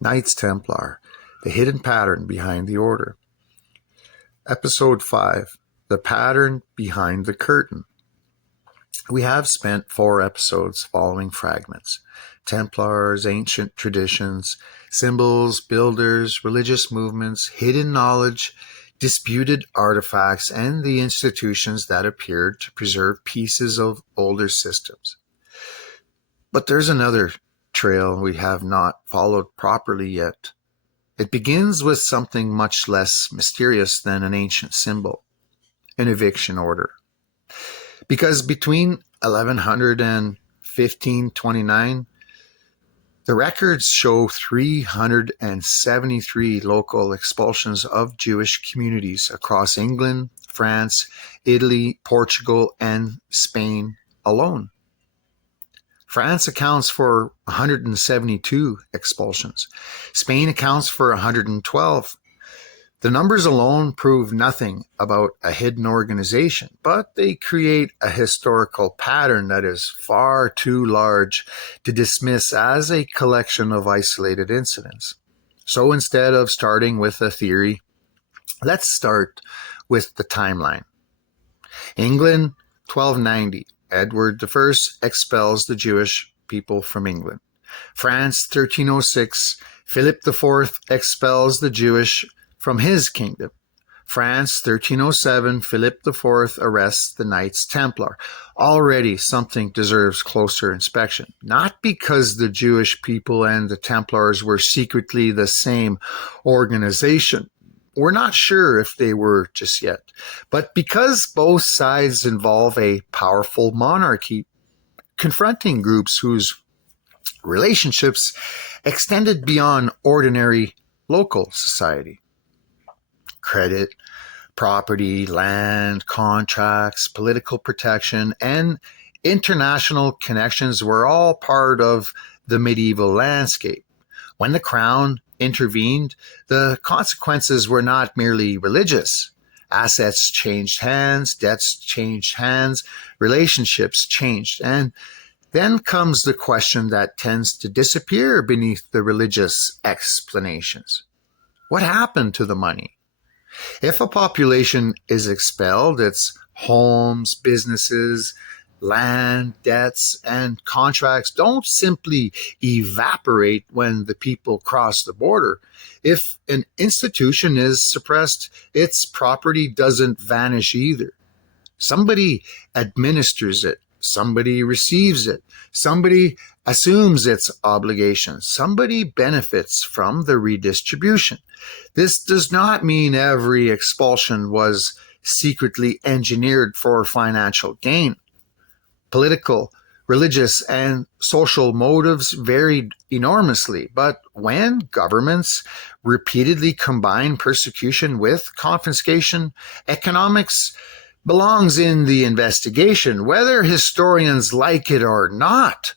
Knights Templar, the hidden pattern behind the order. Episode 5, the pattern behind the curtain. We have spent 4 episodes following fragments: Templars, ancient traditions, symbols, builders, religious movements, hidden knowledge, disputed artifacts, and the institutions that appeared to preserve pieces of older systems. But there's another trail we have not followed properly yet. It begins with something much less mysterious than an ancient symbol: an eviction order. Because between 1100 and 1529, the records show 373 local expulsions of Jewish communities across England, France, Italy, Portugal, and Spain alone. France accounts for 172 expulsions. Spain accounts for 112. The numbers alone prove nothing about a hidden organization, but they create a historical pattern that is far too large to dismiss as a collection of isolated incidents. So instead of starting with a theory, let's start with the timeline. England, 1290. Edward I expels the Jewish people from England. France, 1306. Philip IV expels the Jewish from his kingdom. France, 1307, Philip IV arrests the Knights Templar. Already something deserves closer inspection. Not because the Jewish people and the Templars were secretly the same organization. We're not sure if they were just yet. But because both sides involve a powerful monarchy, confronting groups whose relationships extended beyond ordinary local society. Credit, property, land, contracts, political protection, and international connections were all part of the medieval landscape. When the crown intervened, the consequences were not merely religious. Assets changed hands, debts changed hands, relationships changed. And then comes the question that tends to disappear beneath the religious explanations. What happened to the money? If a population is expelled, its homes, businesses, land, debts, and contracts don't simply evaporate when the people cross the border. If an institution is suppressed, its property doesn't vanish either. Somebody administers it. Somebody receives it. Somebody assumes its obligations. Somebody benefits from the redistribution. This does not mean every expulsion was secretly engineered for financial gain. Political, religious, and social motives varied enormously, but when governments repeatedly combine persecution with confiscation, economics belongs in the investigation, whether historians like it or not.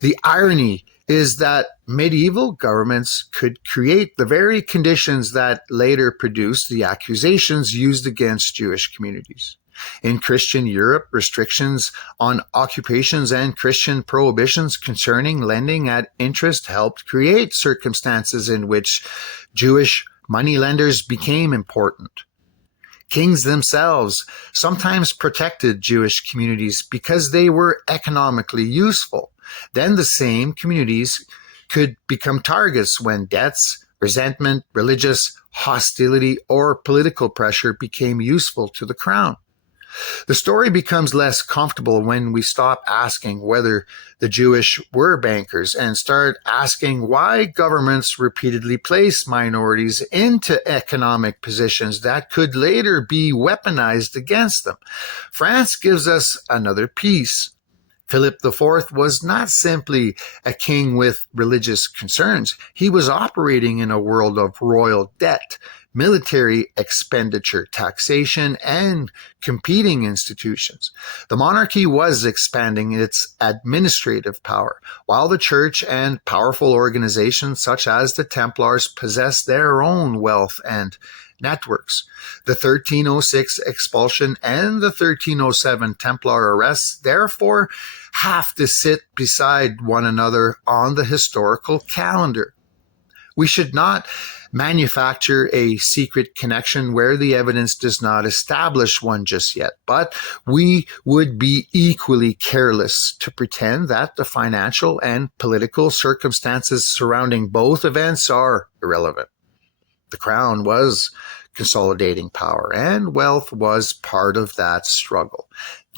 The irony is that medieval governments could create the very conditions that later produced the accusations used against Jewish communities. In Christian Europe, restrictions on occupations and Christian prohibitions concerning lending at interest helped create circumstances in which Jewish moneylenders became important. Kings themselves sometimes protected Jewish communities because they were economically useful. Then the same communities could become targets when debts, resentment, religious hostility, or political pressure became useful to the crown. The story becomes less comfortable when we stop asking whether the Jewish were bankers and start asking why governments repeatedly place minorities into economic positions that could later be weaponized against them. France gives us another piece. Philip IV was not simply a king with religious concerns. He was operating in a world of royal debt, military expenditure, taxation, and competing institutions. The monarchy was expanding its administrative power, while the church and powerful organizations such as the Templars possessed their own wealth and networks. The 1306 expulsion and the 1307 Templar arrests therefore have to sit beside one another on the historical calendar. We should not manufacture a secret connection where the evidence does not establish one just yet, but we would be equally careless to pretend that the financial and political circumstances surrounding both events are irrelevant. The crown was consolidating power, and wealth was part of that struggle.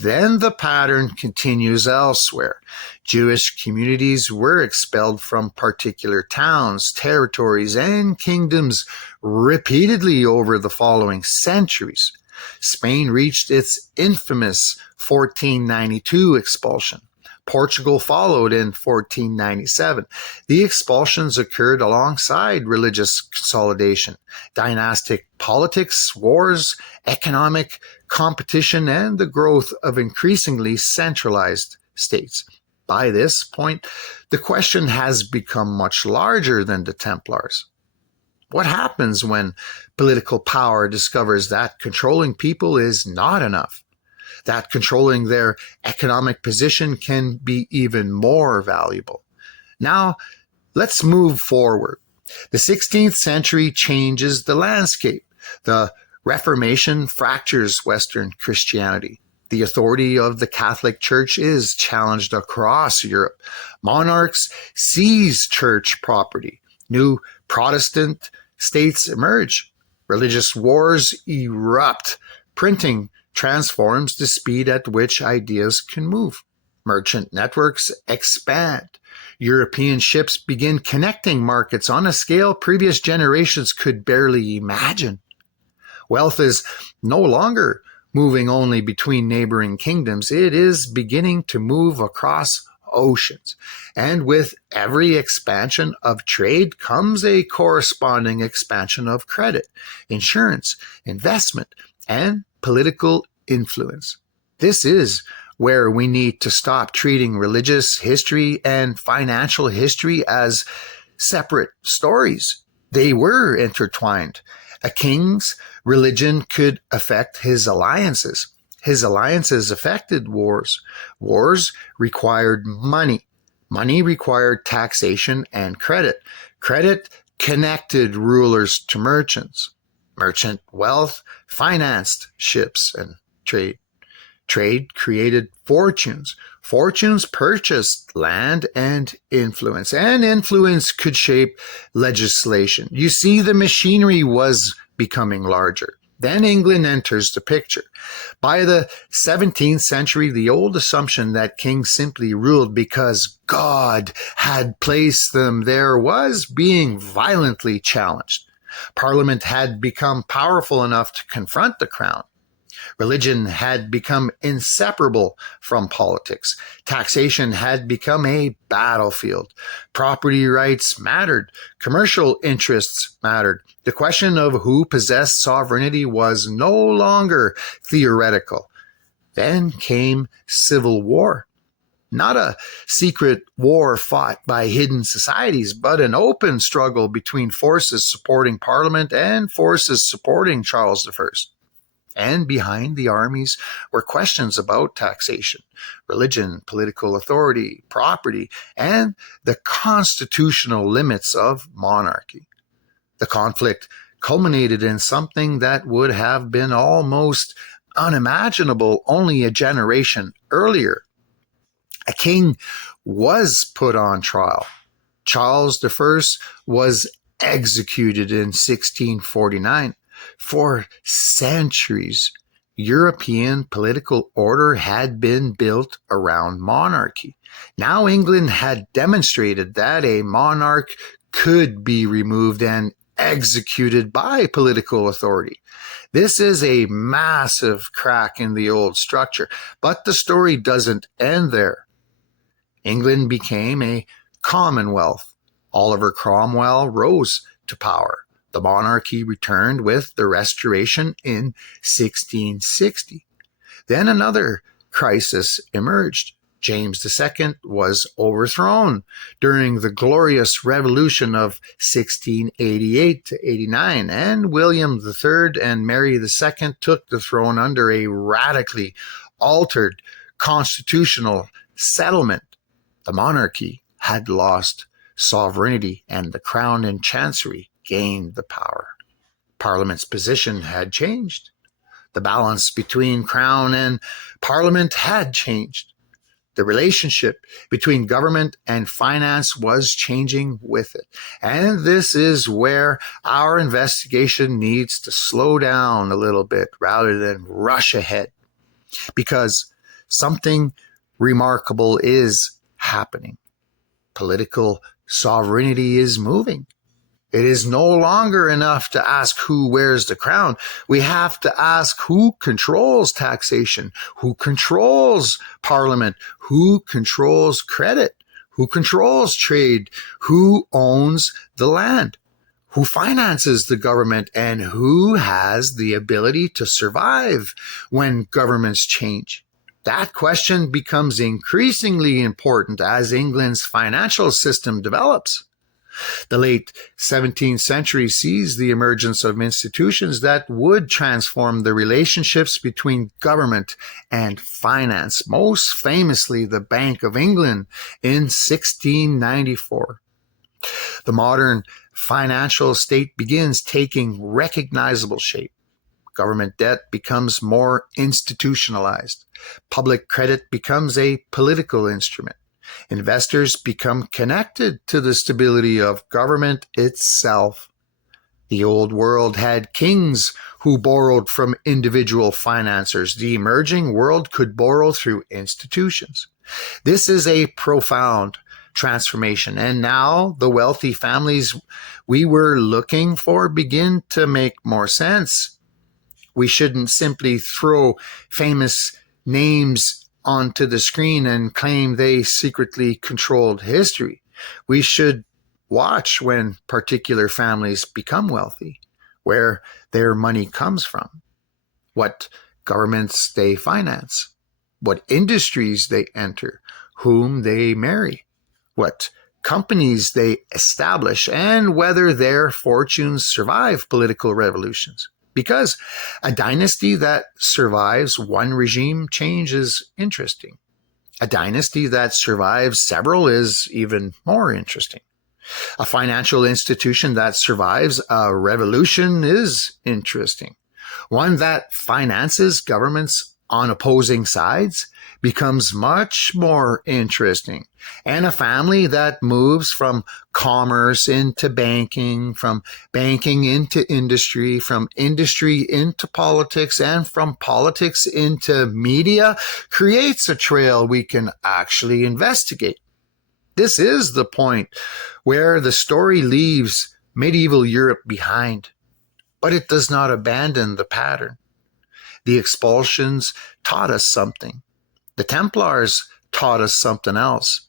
Then the pattern continues elsewhere. Jewish communities were expelled from particular towns, territories, and kingdoms repeatedly over the following centuries. Spain reached its infamous 1492 expulsion. Portugal followed in 1497. The expulsions occurred alongside religious consolidation, dynastic politics, wars, economic competition, and the growth of increasingly centralized states. By this point, the question has become much larger than the Templars. What happens when political power discovers that controlling people is not enough? That controlling their economic position can be even more valuable. Now, let's move forward. The 16th century changes the landscape. The Reformation fractures Western Christianity. The authority of the Catholic Church is challenged across Europe. Monarchs seize church property. New Protestant states emerge. Religious wars erupt. Printing transforms the speed at which ideas can move. Merchant networks expand. European ships begin connecting markets on a scale previous generations could barely imagine. Wealth is no longer moving only between neighboring kingdoms. It is beginning to move across oceans. And with every expansion of trade comes a corresponding expansion of credit, insurance, investment, and political influence. This is where we need to stop treating religious history and financial history as separate stories. They were intertwined. A king's religion could affect his alliances. His alliances affected wars. Wars required money. Money required taxation and credit. Credit connected rulers to merchants. Merchant wealth financed ships and trade. Trade created fortunes. Fortunes purchased land and influence could shape legislation. You see, the machinery was becoming larger. Then England enters the picture. By the 17th century, the old assumption that kings simply ruled because God had placed them there was being violently challenged. Parliament had become powerful enough to confront the crown. Religion had become inseparable from politics. Taxation had become a battlefield. Property rights mattered. Commercial interests mattered. The question of who possessed sovereignty was no longer theoretical. Then came civil war. Not a secret war fought by hidden societies, but an open struggle between forces supporting Parliament and forces supporting Charles I. And behind the armies were questions about taxation, religion, political authority, property, and the constitutional limits of monarchy. The conflict culminated in something that would have been almost unimaginable only a generation earlier. A king was put on trial. Charles I was executed in 1649. For centuries, European political order had been built around monarchy. Now England had demonstrated that a monarch could be removed and executed by political authority. This is a massive crack in the old structure, but the story doesn't end there. England became a commonwealth. Oliver Cromwell rose to power. The monarchy returned with the Restoration in 1660. Then another crisis emerged. James II was overthrown during the Glorious Revolution of 1688 to 89, and William III and Mary II took the throne under a radically altered constitutional settlement. The monarchy had lost sovereignty, and the Crown and Chancery gained the power. Parliament's position had changed. The balance between Crown and Parliament had changed. The relationship between government and finance was changing with it. And this is where our investigation needs to slow down a little bit rather than rush ahead, because something remarkable is happening. Political sovereignty is moving. It is no longer enough to ask who wears the crown. We have to ask who controls taxation, who controls parliament, who controls credit, who controls trade, who owns the land, who finances the government, and who has the ability to survive when governments change. That question becomes increasingly important as England's financial system develops. The late 17th century sees the emergence of institutions that would transform the relationships between government and finance, most famously the Bank of England in 1694. The modern financial state begins taking recognizable shape. Government debt becomes more institutionalized. Public credit becomes a political instrument. Investors become connected to the stability of government itself. The old world had kings who borrowed from individual financiers. The emerging world could borrow through institutions. This is a profound transformation, and now the wealthy families we were looking for begin to make more sense. We shouldn't simply throw famous names onto the screen and claim they secretly controlled history. We should watch when particular families become wealthy, where their money comes from, what governments they finance, what industries they enter, whom they marry, what companies they establish, and whether their fortunes survive political revolutions. Because a dynasty that survives one regime change is interesting. A dynasty that survives several is even more interesting. A financial institution that survives a revolution is interesting. One that finances governments on opposing sides becomes much more interesting. And a family that moves from commerce into banking, from banking into industry, from industry into politics, and from politics into media creates a trail we can actually investigate. This is the point where the story leaves medieval Europe behind, but it does not abandon the pattern. The expulsions taught us something. The Templars taught us something else.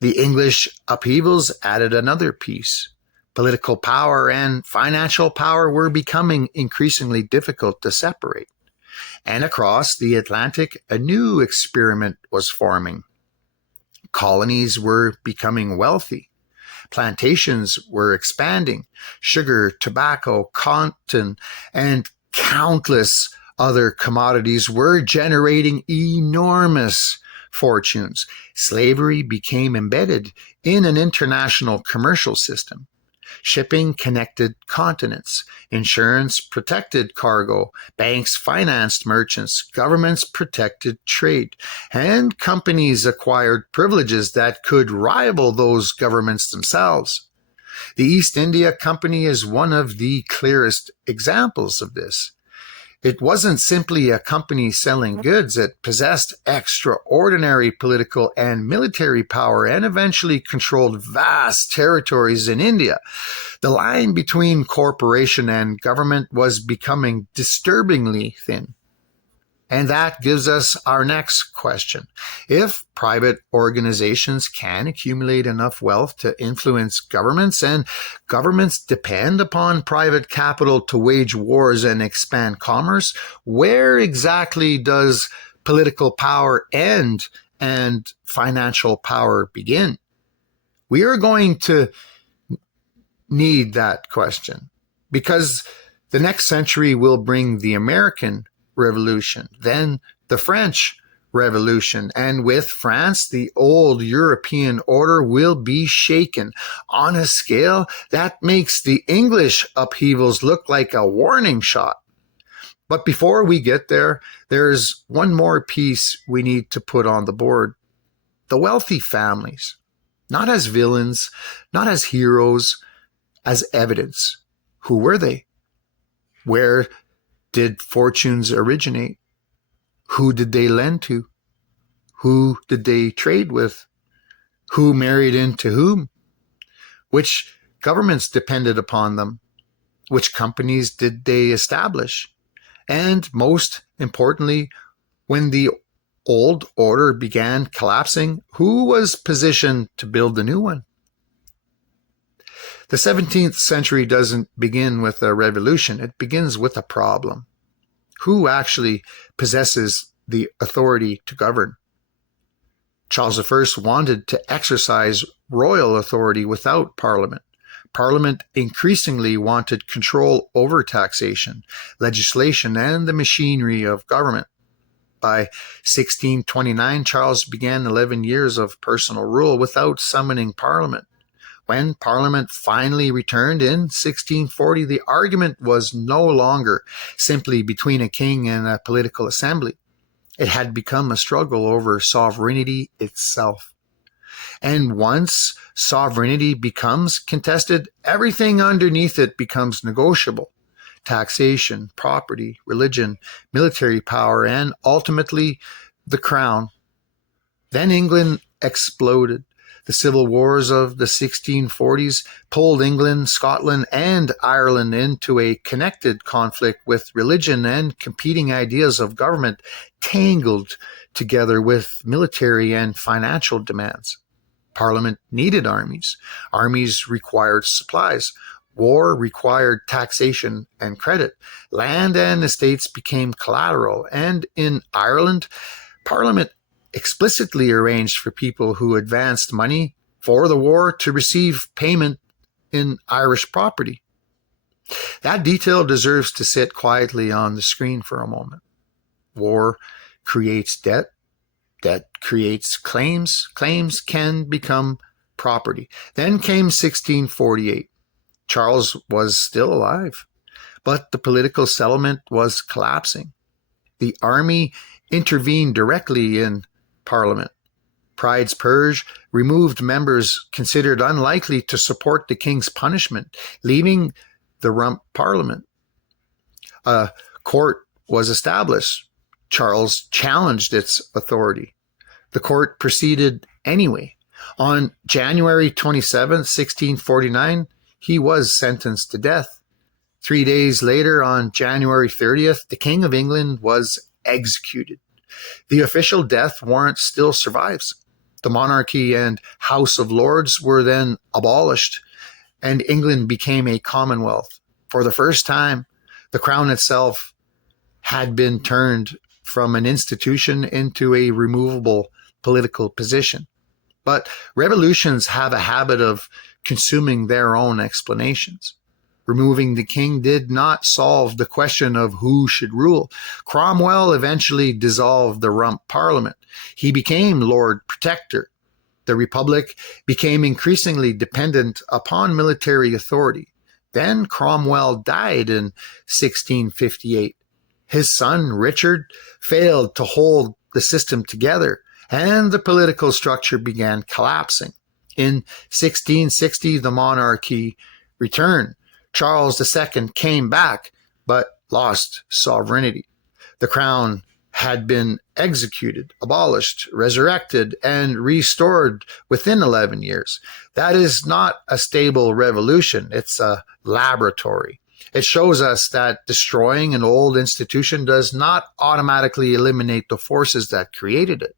The English upheavals added another piece. Political power and financial power were becoming increasingly difficult to separate. And across the Atlantic, a new experiment was forming. Colonies were becoming wealthy. Plantations were expanding. Sugar, tobacco, cotton, and countless other commodities were generating enormous fortunes. Slavery became embedded in an international commercial system. Shipping connected continents. Insurance protected cargo. Banks financed merchants. Governments protected trade. And companies acquired privileges that could rival those governments themselves. The East India Company is one of the clearest examples of this. It wasn't simply a company selling goods. It possessed extraordinary political and military power and eventually controlled vast territories in India. The line between corporation and government was becoming disturbingly thin. And that gives us our next question. If private organizations can accumulate enough wealth to influence governments, and governments depend upon private capital to wage wars and expand commerce, where exactly does political power end and financial power begin? We are going to need that question, because the next century will bring the American Revolution, then the French Revolution, and with France, the old European order will be shaken on a scale that makes the English upheavals look like a warning shot. But before we get there, there's one more piece we need to put on the board. The wealthy families, not as villains, not as heroes, as evidence. Who were they? Where did fortunes originate? Who did they lend to? Who did they trade with? Who married into whom? Which governments depended upon them? Which companies did they establish? And most importantly, when the old order began collapsing, who was positioned to build the new one? The 17th century doesn't begin with a revolution. It begins with a problem. Who actually possesses the authority to govern? Charles I wanted to exercise royal authority without Parliament. Parliament increasingly wanted control over taxation, legislation, and the machinery of government. By 1629, Charles began 11 years of personal rule without summoning Parliament. When Parliament finally returned in 1640, the argument was no longer simply between a king and a political assembly. It had become a struggle over sovereignty itself. And once sovereignty becomes contested, everything underneath it becomes negotiable. Taxation, property, religion, military power, and ultimately the crown. Then England exploded. The civil wars of the 1640s pulled England, Scotland, and Ireland into a connected conflict with religion and competing ideas of government tangled together with military and financial demands. Parliament needed armies. Armies required supplies. War required taxation and credit. Land and estates became collateral. And in Ireland, Parliament explicitly arranged for people who advanced money for the war to receive payment in Irish property. That detail deserves to sit quietly on the screen for a moment. War creates debt. Debt creates claims. Claims can become property. Then came 1648. Charles was still alive, but the political settlement was collapsing. The army intervened directly in Parliament. Pride's Purge removed members considered unlikely to support the king's punishment, leaving the rump Parliament. A court was established. Charles challenged its authority. The court proceeded anyway. On January 27, 1649, he was sentenced to death. 3 days later, on January 30th, the King of England was executed. The official death warrant still survives. The monarchy and House of Lords were then abolished, and England became a commonwealth. For the first time, the crown itself had been turned from an institution into a removable political position. But revolutions have a habit of consuming their own explanations. Removing the king did not solve the question of who should rule. Cromwell eventually dissolved the rump parliament. He became Lord Protector. The Republic became increasingly dependent upon military authority. Then Cromwell died in 1658. His son, Richard, failed to hold the system together, and the political structure began collapsing. In 1660, the monarchy returned. Charles II came back, but lost sovereignty. The crown had been executed, abolished, resurrected, and restored within 11 years. That is not a stable revolution. It's a laboratory. It shows us that destroying an old institution does not automatically eliminate the forces that created it.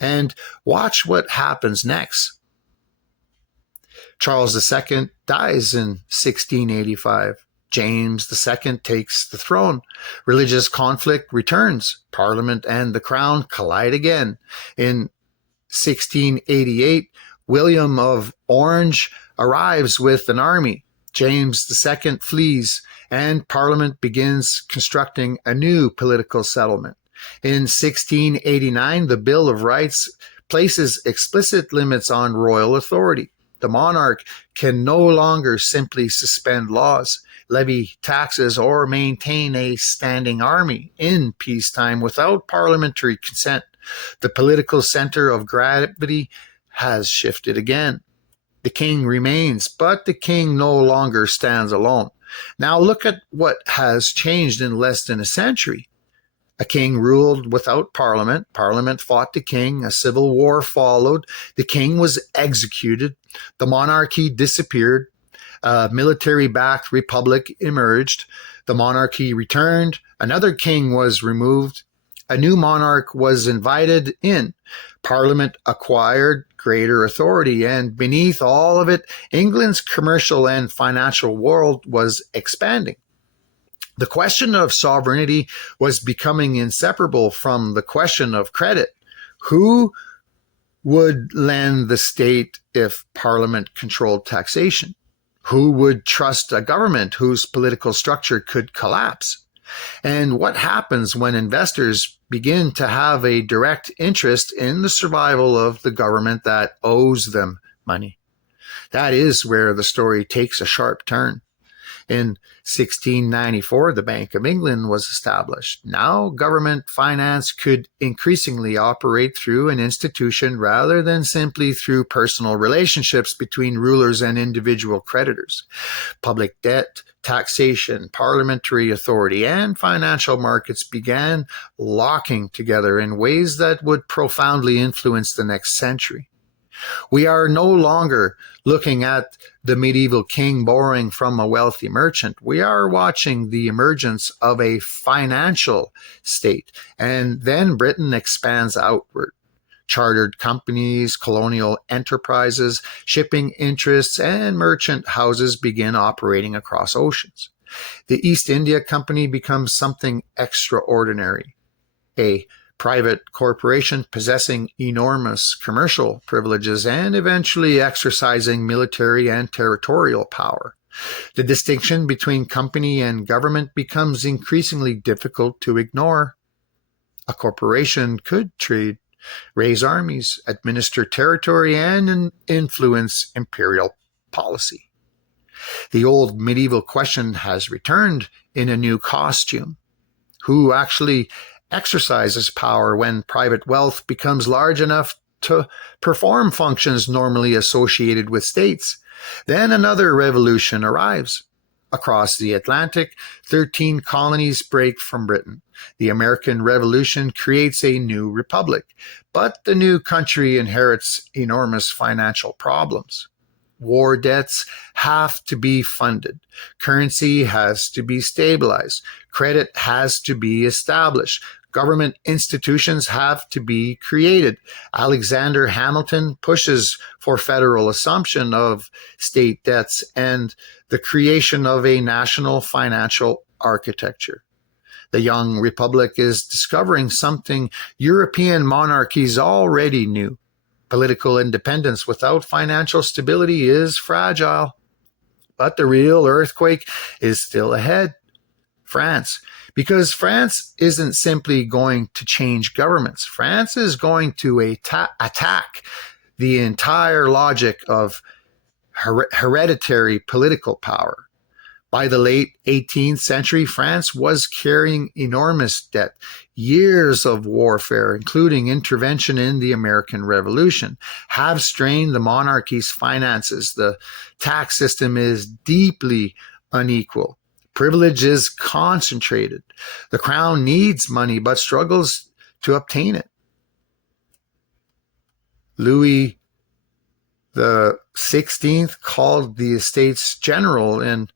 And watch what happens next. Charles II dies in 1685. James II takes the throne. Religious conflict returns. Parliament and the crown collide again. In 1688, William of Orange arrives with an army. James II flees, and Parliament begins constructing a new political settlement. In 1689, the Bill of Rights places explicit limits on royal authority. The monarch can no longer simply suspend laws, levy taxes, or maintain a standing army in peacetime without parliamentary consent. The political center of gravity has shifted again. The king remains, but the king no longer stands alone. Now look at what has changed in less than a century. A king ruled without parliament. Parliament fought the king. A civil war followed. The king was executed. The monarchy disappeared. A military-backed republic emerged. The monarchy returned. Another king was removed. A new monarch was invited in. Parliament acquired greater authority, and beneath all of it, England's commercial and financial world was expanding. The question of sovereignty was becoming inseparable from the question of credit. Who would lend the state if Parliament controlled taxation? Who would trust a government whose political structure could collapse? And what happens when investors begin to have a direct interest in the survival of the government that owes them money? That is where the story takes a sharp turn. In 1694, the Bank of England was established. Now, government finance could increasingly operate through an institution rather than simply through personal relationships between rulers and individual creditors. Public debt, taxation, parliamentary authority, and financial markets began locking together in ways that would profoundly influence the next century. We are no longer looking at the medieval king borrowing from a wealthy merchant. We are watching the emergence of a financial state, and then Britain expands outward. Chartered companies, colonial enterprises, shipping interests, and merchant houses begin operating across oceans. The East India Company becomes something extraordinary, a private corporation possessing enormous commercial privileges and eventually exercising military and territorial power. The distinction between company and government becomes increasingly difficult to ignore. A corporation could trade, raise armies, administer territory, and influence imperial policy. The old medieval question has returned in a new costume. Who actually exercises power when private wealth becomes large enough to perform functions normally associated with states? Then another revolution arrives. Across the Atlantic, 13 colonies break from Britain. The American Revolution creates a new republic, but the new country inherits enormous financial problems. War debts have to be funded. Currency has to be stabilized. Credit has to be established. Government institutions have to be created. Alexander Hamilton pushes for federal assumption of state debts and the creation of a national financial architecture. The young republic is discovering something European monarchies already knew. Political independence without financial stability is fragile. But the real earthquake is still ahead. France. Because France isn't simply going to change governments. France is going to attack the entire logic of hereditary political power. By the late 18th century, France was carrying enormous debt. Years of warfare, including intervention in the American Revolution, have strained the monarchy's finances. The tax system is deeply unequal. Privilege is concentrated. The crown needs money but struggles to obtain it. Louis XVI called the Estates General in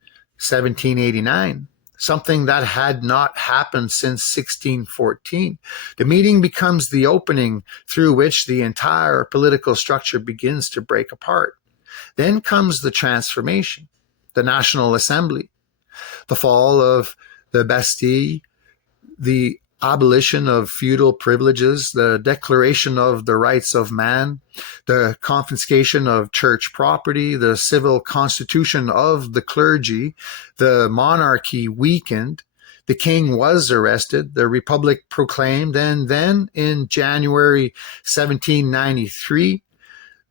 1789, something that had not happened since 1614. The meeting becomes the opening through which the entire political structure begins to break apart. Then comes the transformation, the National Assembly, the fall of the Bastille, the abolition of feudal privileges, the declaration of the rights of man, the confiscation of church property, the civil constitution of the clergy, the monarchy weakened, the king was arrested, the republic proclaimed, and then in January 1793,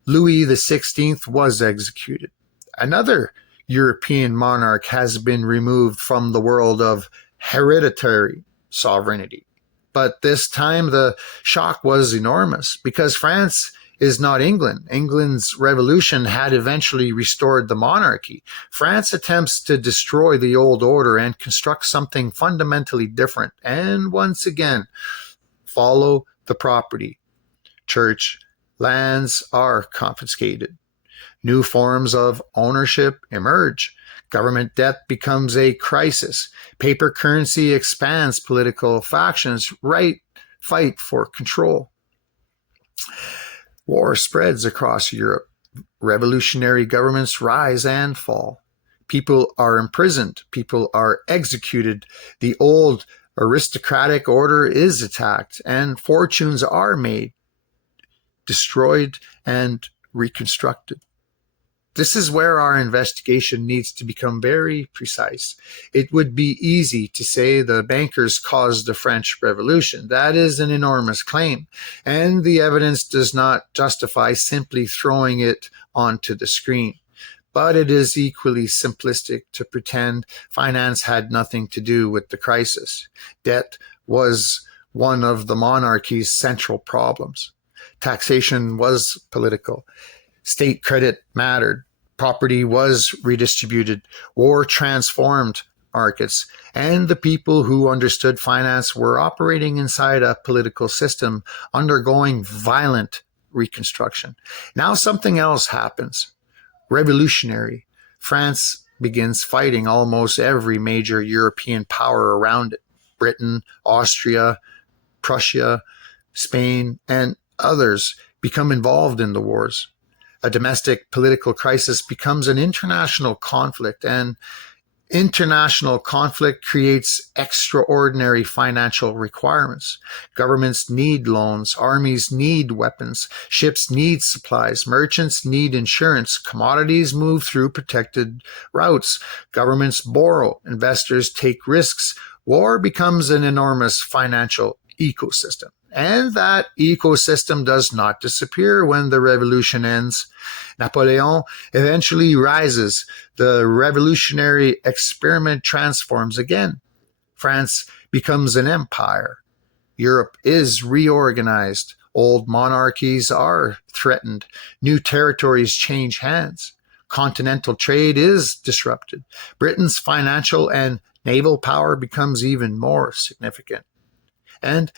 Louis XVI was executed. Another European monarch has been removed from the world of hereditary sovereignty. But this time the shock was enormous because France is not England. England's revolution had eventually restored the monarchy. France attempts to destroy the old order and construct something fundamentally different. And once again, follow the property. Church lands are confiscated. New forms of ownership emerge. Government debt becomes a crisis. Paper currency expands. Political factions fight for control. War spreads across Europe. Revolutionary governments rise and fall. People are imprisoned. People are executed. The old aristocratic order is attacked, and fortunes are made, destroyed, and reconstructed. This is where our investigation needs to become very precise. It would be easy to say the bankers caused the French Revolution. That is an enormous claim, and the evidence does not justify simply throwing it onto the screen. But it is equally simplistic to pretend finance had nothing to do with the crisis. Debt was one of the monarchy's central problems. Taxation was political. State credit mattered. Property was redistributed. War transformed markets. And the people who understood finance were operating inside a political system undergoing violent reconstruction. Now something else happens. Revolutionary. France begins fighting almost every major European power around it. Britain, Austria, Prussia, Spain, and others become involved in the wars. A domestic political crisis becomes an international conflict, and international conflict creates extraordinary financial requirements. Governments need loans, armies need weapons, ships need supplies, merchants need insurance, commodities move through protected routes, governments borrow, investors take risks. War becomes an enormous financial ecosystem. And that ecosystem does not disappear when the revolution ends. Napoleon eventually rises. The revolutionary experiment transforms again. France becomes an empire. Europe is reorganized. Old monarchies are threatened. New territories change hands. Continental trade is disrupted. Britain's financial and naval power becomes even more significant. And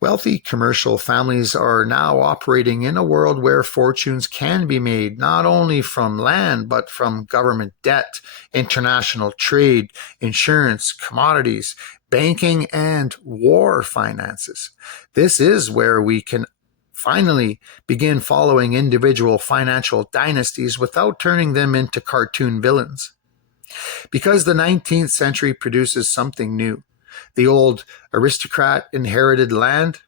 wealthy commercial families are now operating in a world where fortunes can be made not only from land, but from government debt, international trade, insurance, commodities, banking, and war finances. This is where we can finally begin following individual financial dynasties without turning them into cartoon villains. Because the 19th century produces something new. The old aristocrat inherited land.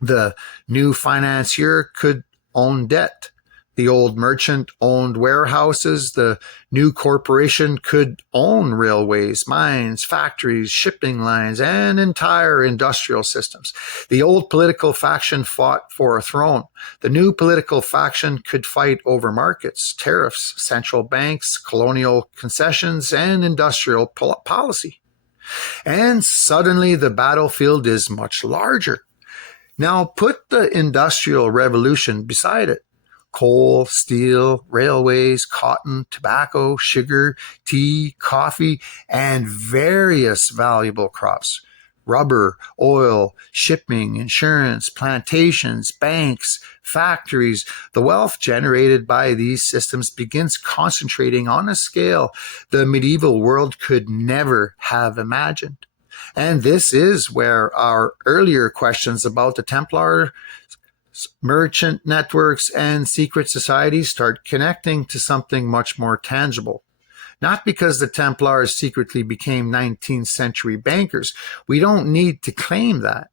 The new financier could own debt. The old merchant owned warehouses. The new corporation could own railways, mines, factories, shipping lines, and entire industrial systems. The old political faction fought for a throne. The new political faction could fight over markets, tariffs, central banks, colonial concessions, and industrial policy. And suddenly the battlefield is much larger. Now put the Industrial Revolution beside it. Coal, steel, railways, cotton, tobacco, sugar, tea, coffee, and various valuable crops. Rubber, oil, shipping, insurance, plantations, banks, factories. The wealth generated by these systems begins concentrating on a scale the medieval world could never have imagined. And this is where our earlier questions about the Templar merchant networks and secret societies start connecting to something much more tangible. Not because the Templars secretly became 19th century bankers. We don't need to claim that.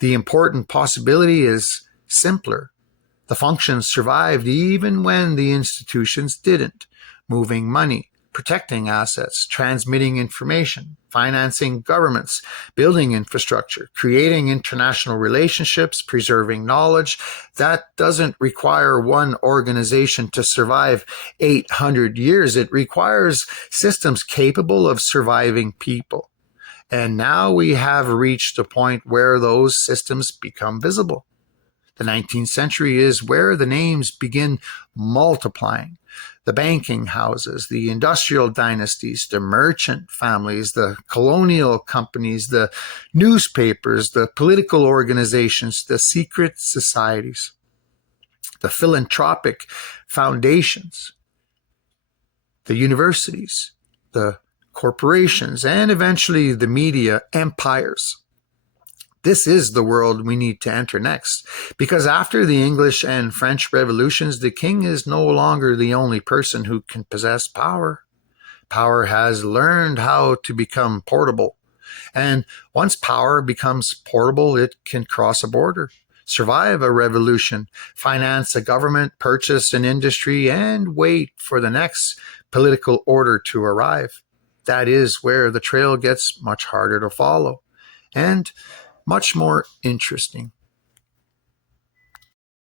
The important possibility is simpler. The functions survived even when the institutions didn't, moving money, protecting assets, transmitting information, financing governments, building infrastructure, creating international relationships, preserving knowledge. That doesn't require one organization to survive 800 years. It requires systems capable of surviving people. And now we have reached a point where those systems become visible. The 19th century is where the names begin multiplying. The banking houses, the industrial dynasties, the merchant families, the colonial companies, the newspapers, the political organizations, the secret societies, the philanthropic foundations, the universities, the corporations, and eventually the media empires. This is the world we need to enter next, because after the English and French revolutions, the king is no longer the only person who can possess power. Power has learned how to become portable. And once power becomes portable, it can cross a border, survive a revolution, finance a government, purchase an industry, and wait for the next political order to arrive. That is where the trail gets much harder to follow and much more interesting.